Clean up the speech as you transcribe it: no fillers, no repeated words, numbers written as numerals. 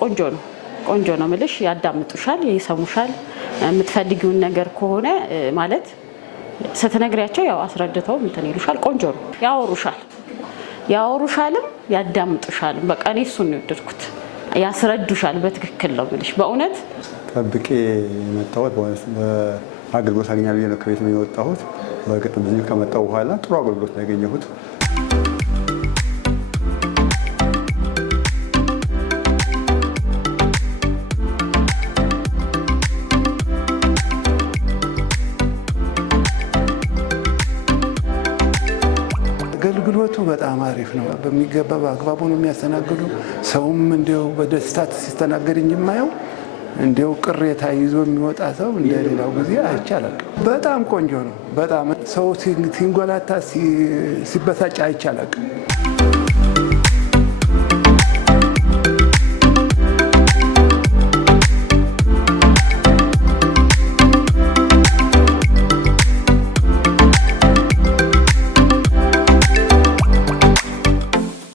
ቆንጆ ነው ምልሽ ያዳምጡሻል ይሰሙሻል የምትፈልጊውን ነገር ከሆነ ማለት ስትነግሪያቸው ያው አስረድተው እንትን ይሉሻል ቆንጆ ነው ያወሩሻልም ያዳምጡሻል በቃ እኔ እሱን ነው የወደድኩት ያስረዱሻል በትክክል ነው ምልሽ በእውነት ጠብቄ የመጣሁት በአገልግሎት አገኛለሁ ነው ከቤት ነው የወጣሁት በእርግጥ ብዙ ከመጣሁ በኋላ ጥሩ አገልግሎት ነው ያገኘሁት አገልግሎቱ በጣም አሪፍ ነው በሚገባ በአግባቡ ነው የሚያስተናግዱ ሰውም እንደው በደስታ ሲስተናገድ እንጂ የማየው እንደው ቅሬታ ይዞ የሚወጣ ሰው እንደሌላው ጊዜ አይቻልም በጣም ቆንጆ ነው በጣም ሰው ሲንጎላታ ሲበሳጭ አይቻልም